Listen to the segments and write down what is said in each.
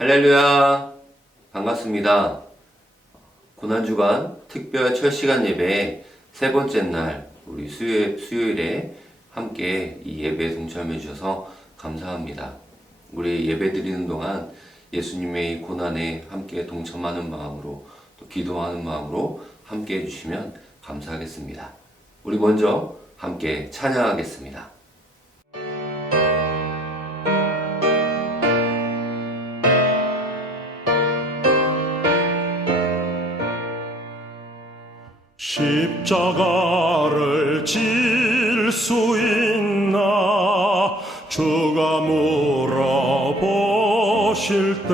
할렐루야! 반갑습니다. 고난주간 특별 철시간 예배 세 번째 날 우리 수요일에 함께 이 예배에 동참해 주셔서 감사합니다. 우리 예배 드리는 동안 예수님의 이 고난에 함께 동참하는 마음으로 또 기도하는 마음으로 함께 해주시면 감사하겠습니다. 우리 먼저 함께 찬양하겠습니다. 십자가를 질 수 있나 주가 물어보실 때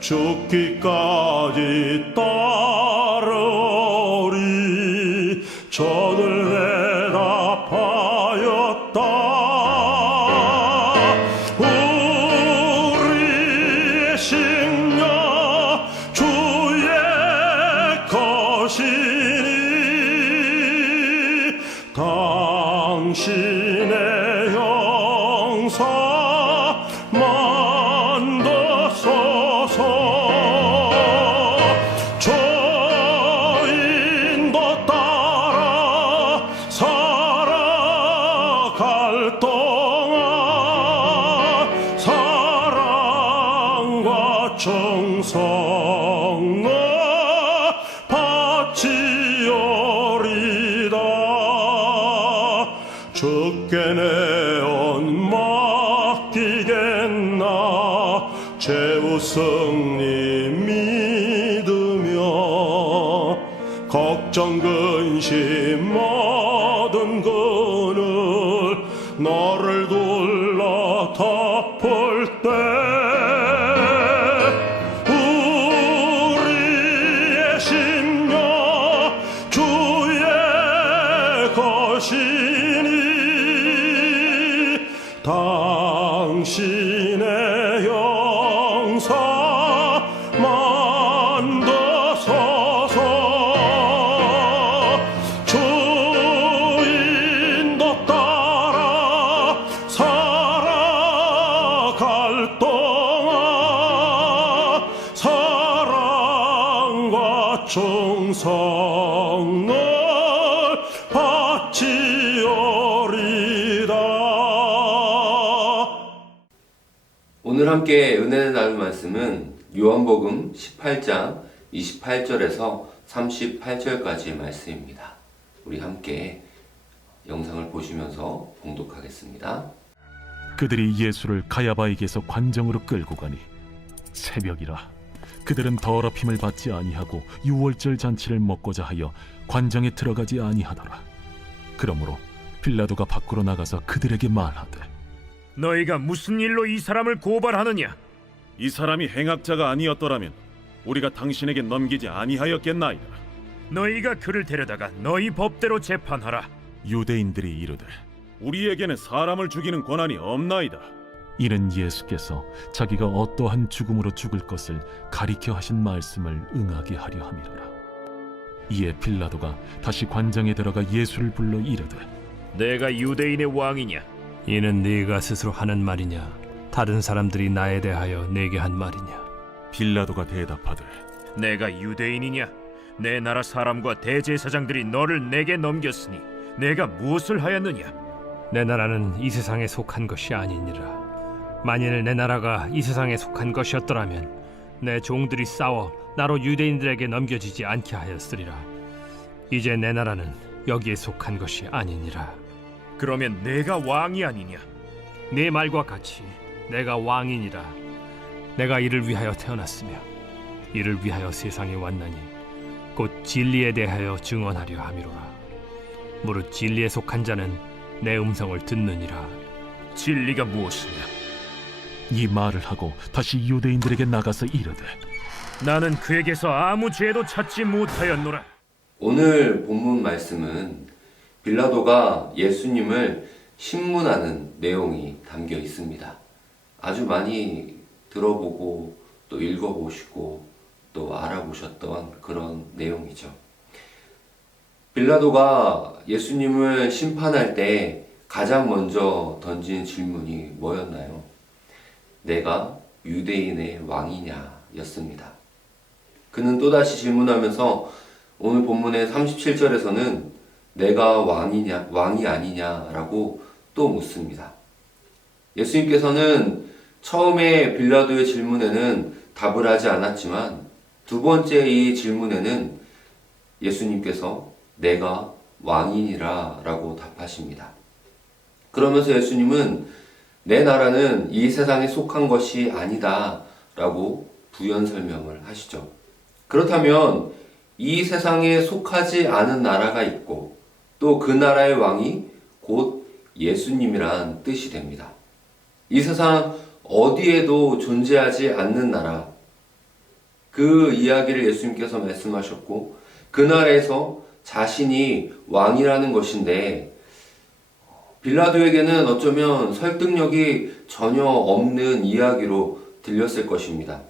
죽기까지 따르리 저들 대답하였다. 우리의 식량 주의 것이니 당신의 영사 만드소서. 저 인도 따라 살아갈 동안 사랑과 정성을 바치오리다. 주께 내온 맡기겠나 최후 승리 믿으며 걱정 근심 모든 그늘 너를 둘러 덮을 때 우리의 심령 주의 것이니 당신의 영사 만드소서. 주 인도 따라 살아갈 동안 사랑과 정성을 바치오리다. 오늘 함께 은혜를 나눌 말씀은 요한복음 18장 28절에서 38절까지의 말씀입니다. 우리 함께 영상을 보시면서 봉독하겠습니다. 그들이 예수를 가야바에게서 관정으로 끌고 가니 새벽이라. 그들은 더럽힘을 받지 아니하고 유월절 잔치를 먹고자 하여 관정에 들어가지 아니하더라. 그러므로 빌라도가 밖으로 나가서 그들에게 말하되 너희가 무슨 일로 이 사람을 고발하느냐? 이 사람이 행악자가 아니었더라면 우리가 당신에게 넘기지 아니하였겠나이다. 너희가 그를 데려다가 너희 법대로 재판하라. 유대인들이 이르되 우리에게는 사람을 죽이는 권한이 없나이다. 이는 예수께서 자기가 어떠한 죽음으로 죽을 것을 가리켜 하신 말씀을 응하게 하려 함이로라. 이에 빌라도가 다시 관장에 들어가 예수를 불러 이르되 내가 유대인의 왕이냐? 이는 네가 스스로 하는 말이냐? 다른 사람들이 나에 대하여 내게 한 말이냐? 빌라도가 대답하되 내가 유대인이냐? 내 나라 사람과 대제사장들이 너를 내게 넘겼으니 내가 무엇을 하였느냐? 내 나라는 이 세상에 속한 것이 아니니라. 만일 내 나라가 이 세상에 속한 것이었더라면 내 종들이 싸워 나로 유대인들에게 넘겨지지 않게 하였으리라. 이제 내 나라는 여기에 속한 것이 아니니라. 그러면 내가 왕이 아니냐? 네 말과 같이 내가 왕이니라. 내가 이를 위하여 태어났으며 이를 위하여 세상에 왔나니 곧 진리에 대하여 증언하려 함이로라. 무릇 진리에 속한 자는 내 음성을 듣느니라. 진리가 무엇이냐? 이 말을 하고 다시 유대인들에게 나가서 이르되 나는 그에게서 아무 죄도 찾지 못하였노라. 오늘 본문 말씀은 빌라도가 예수님을 신문하는 내용이 담겨 있습니다. 아주 많이 들어보고 또 읽어보시고 또 알아보셨던 그런 내용이죠. 빌라도가 예수님을 심판할 때 가장 먼저 던진 질문이 뭐였나요? 내가 유대인의 왕이냐 였습니다. 그는 또다시 질문하면서 오늘 본문의 37절에서는 내가 왕이 아니냐라고 또 묻습니다. 예수님께서는 처음에 빌라도의 질문에는 답을 하지 않았지만 두 번째 이 질문에는 예수님께서 내가 왕이니라 라고 답하십니다. 그러면서 예수님은 내 나라는 이 세상에 속한 것이 아니다 라고 부연 설명을 하시죠. 그렇다면 이 세상에 속하지 않은 나라가 있고 또 그 나라의 왕이 곧 예수님이란 뜻이 됩니다. 이 세상 어디에도 존재하지 않는 나라, 그 이야기를 예수님께서 말씀하셨고 그 나라에서 자신이 왕이라는 것인데 빌라도에게는 어쩌면 설득력이 전혀 없는 이야기로 들렸을 것입니다.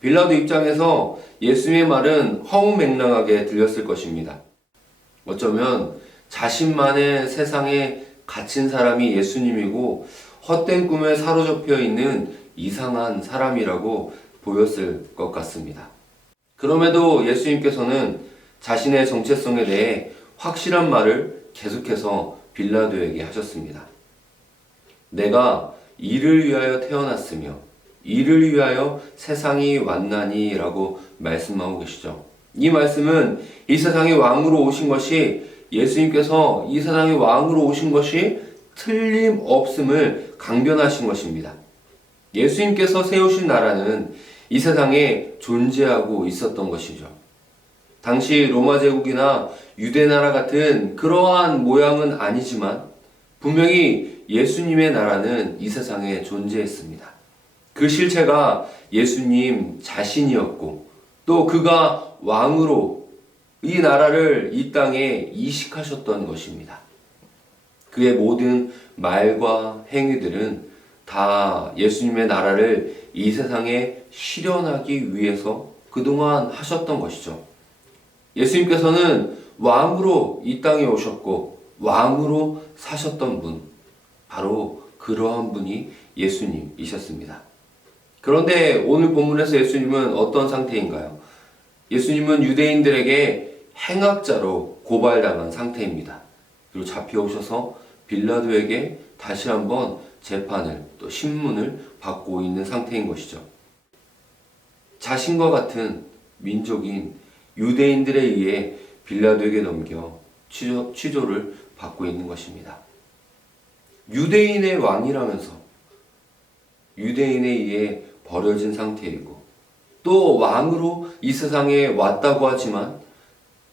빌라도 입장에서 예수님의 말은 허무맹랑하게 들렸을 것입니다. 어쩌면 자신만의 세상에 갇힌 사람이 예수님이고 헛된 꿈에 사로잡혀 있는 이상한 사람이라고 보였을 것 같습니다. 그럼에도 예수님께서는 자신의 정체성에 대해 확실한 말을 계속해서 빌라도에게 하셨습니다. 내가 이를 위하여 태어났으며 이를 위하여 세상이 왔나니 라고 말씀하고 계시죠. 이 말씀은 이 세상의 왕으로 오신 것이 예수님께서 이 세상의 왕으로 오신 것이 틀림없음을 강변하신 것입니다. 예수님께서 세우신 나라는 이 세상에 존재하고 있었던 것이죠. 당시 로마 제국이나 유대 나라 같은 그러한 모양은 아니지만 분명히 예수님의 나라는 이 세상에 존재했습니다. 그 실체가 예수님 자신이었고 또 그가 왕으로 이 나라를 이 땅에 이식하셨던 것입니다. 그의 모든 말과 행위들은 다 예수님의 나라를 이 세상에 실현하기 위해서 그동안 하셨던 것이죠. 예수님께서는 왕으로 이 땅에 오셨고 왕으로 사셨던 분, 바로 그러한 분이 예수님이셨습니다. 그런데 오늘 본문에서 예수님은 어떤 상태인가요? 예수님은 유대인들에게 행악자로 고발당한 상태입니다. 그리고 잡혀오셔서 빌라도에게 다시 한번 재판을 또 신문을 받고 있는 상태인 것이죠. 자신과 같은 민족인 유대인들에 의해 빌라도에게 넘겨 취조를 받고 있는 것입니다. 유대인의 왕이라면서 유대인에 의해 버려진 상태이고 또 왕으로 이 세상에 왔다고 하지만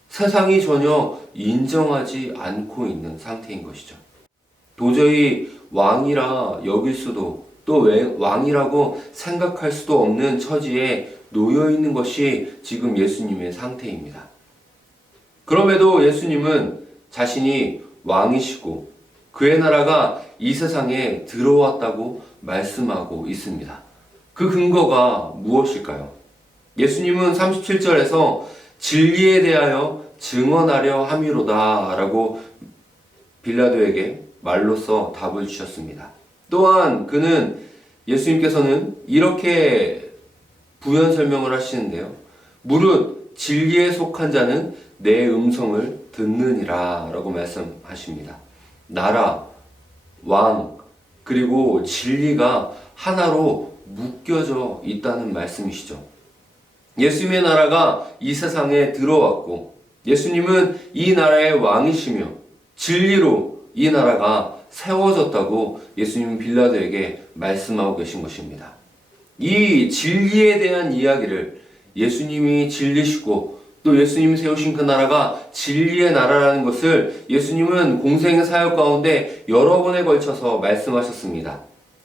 세상이 전혀 인정하지 않고 있는 상태인 것이죠. 도저히 왕이라 여길 수도 또 왕이라고 생각할 수도 없는 처지에 놓여 있는 것이 지금 예수님의 상태입니다. 그럼에도 예수님은 자신이 왕이시고 그의 나라가 이 세상에 들어왔다고 말씀하고 있습니다. 그 근거가 무엇일까요? 예수님은 37절에서 진리에 대하여 증언하려 함이로다 라고 빌라도에게 말로써 답을 주셨습니다. 또한 그는 예수님께서는 이렇게 부연 설명을 하시는데요. 무릇 진리에 속한 자는 내 음성을 듣느니라 라고 말씀하십니다. 나라, 왕, 그리고 진리가 하나로 묶여져 있다는 말씀이시죠. 예수님의 나라가 이 세상에 들어왔고 예수님은 이 나라의 왕이시며 진리로 이 나라가 세워졌다고 예수님은 빌라도에게 말씀하고 계신 것입니다. 이 진리에 대한 이야기를 예수님이 진리시고 또 예수님이 세우신 그 나라가 진리의 나라라는 것을 예수님은 공생의 사역 가운데 여러 번에 걸쳐서 말씀하셨습니다.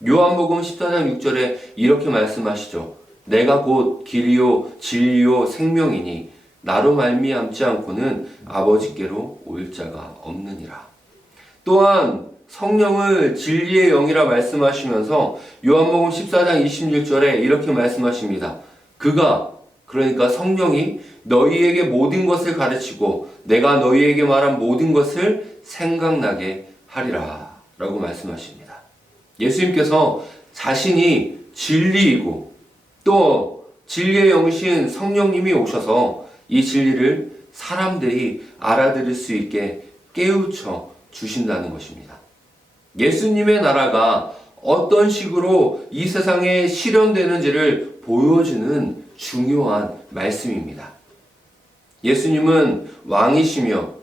요한복음 14장 6절에 이렇게 말씀하시죠. 내가 곧 길이요 진리요 생명이니 나로 말미암지 않고는 아버지께로 올 자가 없느니라. 또한 성령을 진리의 영이라 말씀하시면서 요한복음 14장 26절에 이렇게 말씀하십니다. 그가 그러니까 성령이 너희에게 모든 것을 가르치고 내가 너희에게 말한 모든 것을 생각나게 하리라 라고 말씀하십니다. 예수님께서 자신이 진리이고 또 진리의 영이신 성령님이 오셔서 이 진리를 사람들이 알아들을 수 있게 깨우쳐 주신다는 것입니다. 예수님의 나라가 어떤 식으로 이 세상에 실현되는지를 보여주는 중요한 말씀입니다. 예수님은 왕이시며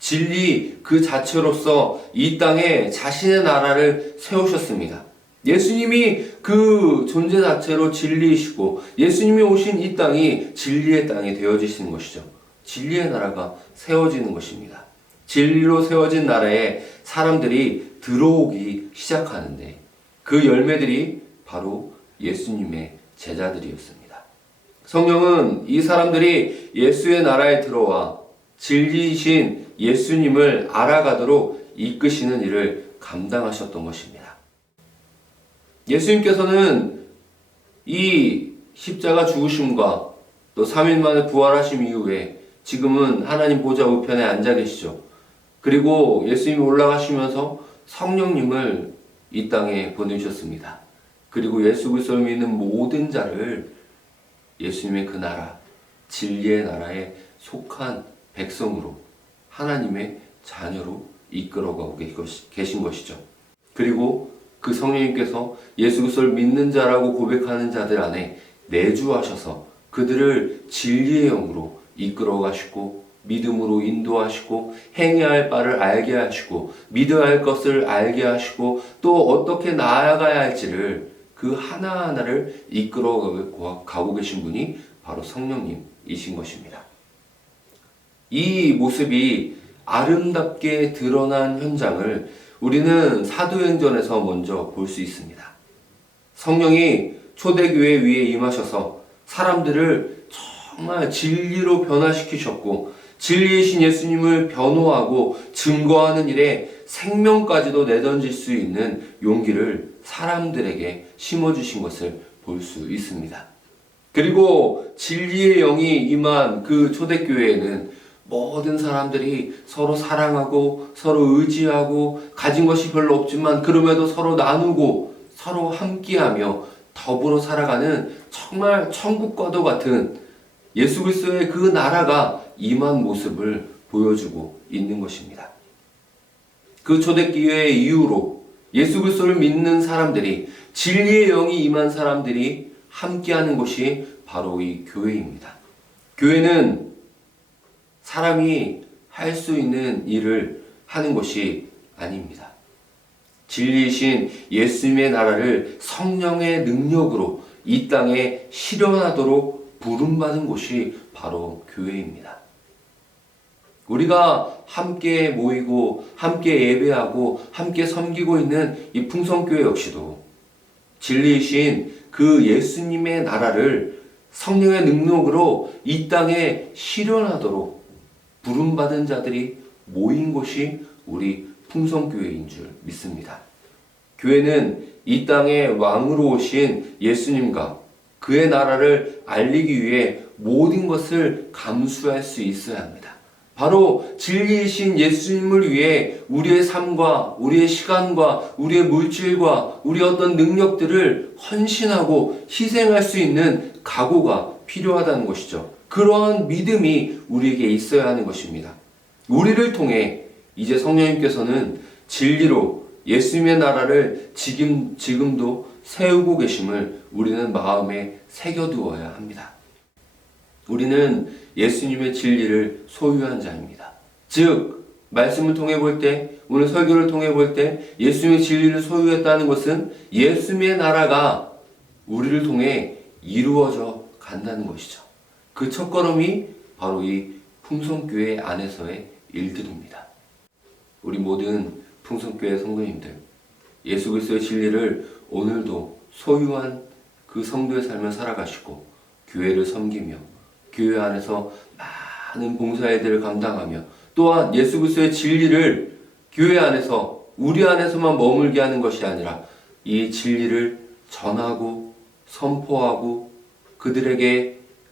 진리 그 자체로서 이 땅에 자신의 나라를 세우셨습니다. 예수님이 그 존재 자체로 진리이시고 예수님이 오신 이 땅이 진리의 땅이 되어지시는 것이죠. 진리의 나라가 세워지는 것입니다. 진리로 세워진 나라에 사람들이 들어오기 시작하는데 그 열매들이 바로 예수님의 제자들이었습니다. 성령은 이 사람들이 예수의 나라에 들어와 진리이신 예수님을 알아가도록 이끄시는 일을 감당하셨던 것입니다. 예수님께서는 이 십자가 죽으심과 또 3일 만에 부활하심 이후에 지금은 하나님 보좌 우편에 앉아 계시죠. 그리고 예수님이 올라가시면서 성령님을 이 땅에 보내주셨습니다. 그리고 예수 그리스도를 믿는 모든 자를 예수님의 그 나라, 진리의 나라에 속한 백성으로 하나님의 자녀로 이끌어가고 계신 것이죠. 그리고 그 성령님께서 예수 그리스도를 믿는 자라고 고백하는 자들 안에 내주하셔서 그들을 진리의 영으로 이끌어 가시고 믿음으로 인도하시고 행해야 할 바를 알게 하시고 믿어야 할 것을 알게 하시고 또 어떻게 나아가야 할지를 그 하나하나를 이끌어 가고 계신 분이 바로 성령님이신 것입니다. 이 모습이 아름답게 드러난 현장을 우리는 사도행전에서 먼저 볼 수 있습니다. 성령이 초대교회 위에 임하셔서 사람들을 정말 진리로 변화시키셨고 진리이신 예수님을 변호하고 증거하는 일에 생명까지도 내던질 수 있는 용기를 사람들에게 심어주신 것을 볼 수 있습니다. 그리고 진리의 영이 임한 그 초대교회에는 모든 사람들이 서로 사랑하고 서로 의지하고 가진 것이 별로 없지만 그럼에도 서로 나누고 서로 함께하며 더불어 살아가는 정말 천국과도 같은 예수 그리스도의 그 나라가 임한 모습을 보여주고 있는 것입니다. 그 초대교회 이후로 예수 그리스도를 믿는 사람들이 진리의 영이 임한 사람들이 함께하는 것이 바로 이 교회입니다. 교회는 사람이 할 수 있는 일을 하는 것이 아닙니다. 진리이신 예수님의 나라를 성령의 능력으로 이 땅에 실현하도록 부름받은 곳이 바로 교회입니다. 우리가 함께 모이고 함께 예배하고 함께 섬기고 있는 이 풍성교회 역시도 진리이신 그 예수님의 나라를 성령의 능력으로 이 땅에 실현하도록 부름받은 자들이 모인 곳이 우리 풍성교회인 줄 믿습니다. 교회는 이 땅에 왕으로 오신 예수님과 그의 나라를 알리기 위해 모든 것을 감수할 수 있어야 합니다. 바로 진리이신 예수님을 위해 우리의 삶과 우리의 시간과 우리의 물질과 우리의 어떤 능력들을 헌신하고 희생할 수 있는 각오가 필요하다는 것이죠. 그러한 믿음이 우리에게 있어야 하는 것입니다. 우리를 통해 이제 성령님께서는 진리로 예수님의 나라를 지금도 세우고 계심을 우리는 마음에 새겨두어야 합니다. 우리는 예수님의 진리를 소유한 자입니다. 즉 말씀을 통해 볼 때, 오늘 설교를 통해 볼 때 예수님의 진리를 소유했다는 것은 예수님의 나라가 우리를 통해 이루어져 간다는 것이죠. 그 첫걸음이 바로 이 풍성교회 안에서의 일들입니다. 우리 모든 풍성교회 성도님들, 예수 그리스도의 진리를 오늘도 소유한 그 성도의 삶을 살아가시고 교회를 섬기며 교회 안에서 많은 봉사일들을 감당하며 또한 예수 그리스도의 진리를 교회 안에서 우리 안에서만 머물게 하는 것이 아니라 이 진리를 전하고 선포하고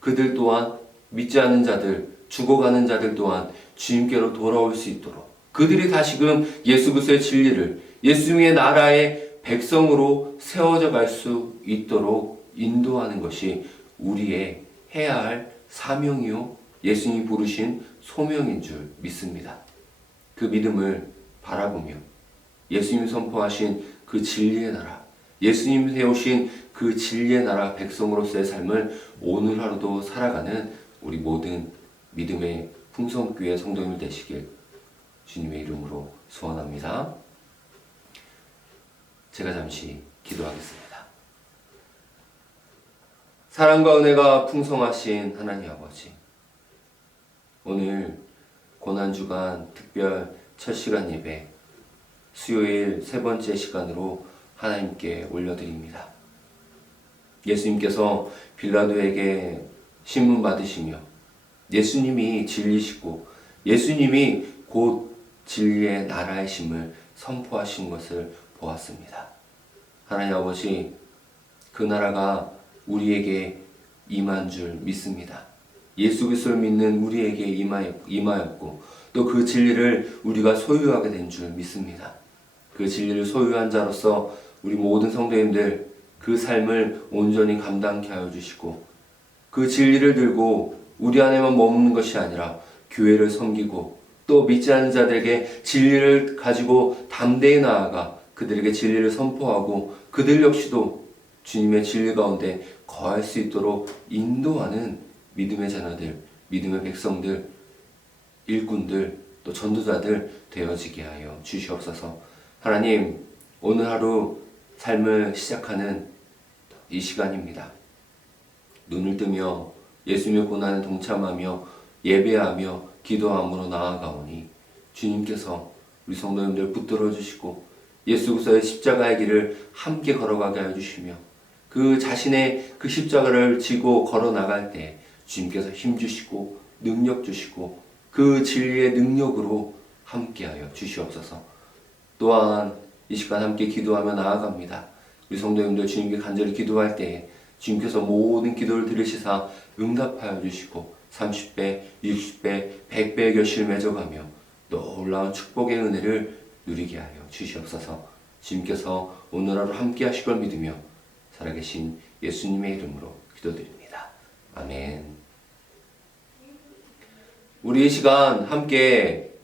그들 또한 믿지 않는 자들, 죽어가는 자들 또한 주님께로 돌아올 수 있도록 그들이 다시금 예수 그리스도의 진리를 예수님의 나라의 백성으로 세워져 갈 수 있도록 인도하는 것이 우리의 해야 할 사명이요 예수님이 부르신 소명인 줄 믿습니다. 그 믿음을 바라보며 예수님이 선포하신 그 진리의 나라, 예수님이 세우신 그 진리의 나라 백성으로서의 삶을 오늘 하루도 살아가는 우리 모든 믿음의 풍성교회 성도님들 되시길 주님의 이름으로 소원합니다. 제가 잠시 기도하겠습니다. 사랑과 은혜가 풍성하신 하나님 아버지, 오늘 고난주간 특별 첫 시간 예배 수요일 세 번째 시간으로 하나님께 올려드립니다. 예수님께서 빌라도에게 신문 받으시며 예수님이 진리시고 예수님이 곧 진리의 나라의 심을 선포하신 것을 보았습니다. 하나님 아버지, 그 나라가 우리에게 임한 줄 믿습니다. 예수 그리스도를 믿는 우리에게 임하였고 또 그 진리를 우리가 소유하게 된 줄 믿습니다. 그 진리를 소유한 자로서 우리 모든 성도님들 그 삶을 온전히 감당케 하여 주시고 그 진리를 들고 우리 안에만 머무는 것이 아니라 교회를 섬기고 또 믿지 않는 자들에게 진리를 가지고 담대히 나아가 그들에게 진리를 선포하고 그들 역시도 주님의 진리 가운데 거할 수 있도록 인도하는 믿음의 자녀들, 믿음의 백성들, 일꾼들, 또 전도자들 되어지게 하여 주시옵소서. 하나님, 오늘 하루 삶을 시작하는 이 시간입니다. 눈을 뜨며 예수님의 고난에 동참하며 예배하며 기도함으로 나아가오니 주님께서 우리 성도님들 붙들어 주시고 예수 그리스도의 십자가의 길을 함께 걸어가게 하여 주시며 그 자신의 그 십자가를 지고 걸어 나갈 때 주님께서 힘 주시고 능력 주시고 그 진리의 능력으로 함께하여 주시옵소서. 또한 이 시간 함께 기도하며 나아갑니다. 우리 성도님들 주님께 간절히 기도할 때 주님께서 모든 기도를 들으시사 응답하여 주시고 30배, 60배, 100배의 결실을 맺어가며 놀라운 축복의 은혜를 누리게 하여 주시옵소서. 주님께서 오늘 하루 함께 하실 걸 믿으며 살아계신 예수님의 이름으로 기도드립니다. 아멘. 우리 이 시간 함께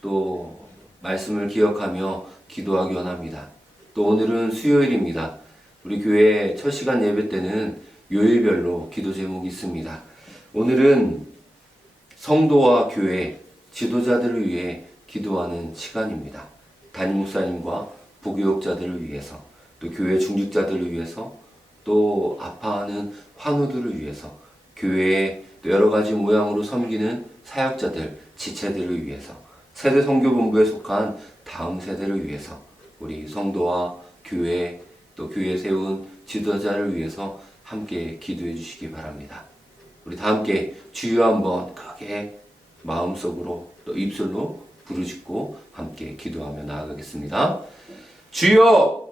또 말씀을 기억하며 기도하기 원합니다. 또 오늘은 수요일입니다. 우리 교회 첫 시간 예배 때는 요일별로 기도 제목이 있습니다. 오늘은 성도와 교회 지도자들을 위해 기도하는 시간입니다. 담임 목사님과 부교육자들을 위해서, 또 교회 중직자들을 위해서, 또 아파하는 환우들을 위해서, 교회의 여러 가지 모양으로 섬기는 사역자들, 지체들을 위해서, 세대 선교본부에 속한 다음 세대를 위해서, 우리 성도와 교회, 또 교회에 세운 지도자를 위해서 함께 기도해 주시기 바랍니다. 우리 다 함께 주여 한번 크게 마음속으로 또 입술로 부르짖고 함께 기도하며 나아가겠습니다. 주여!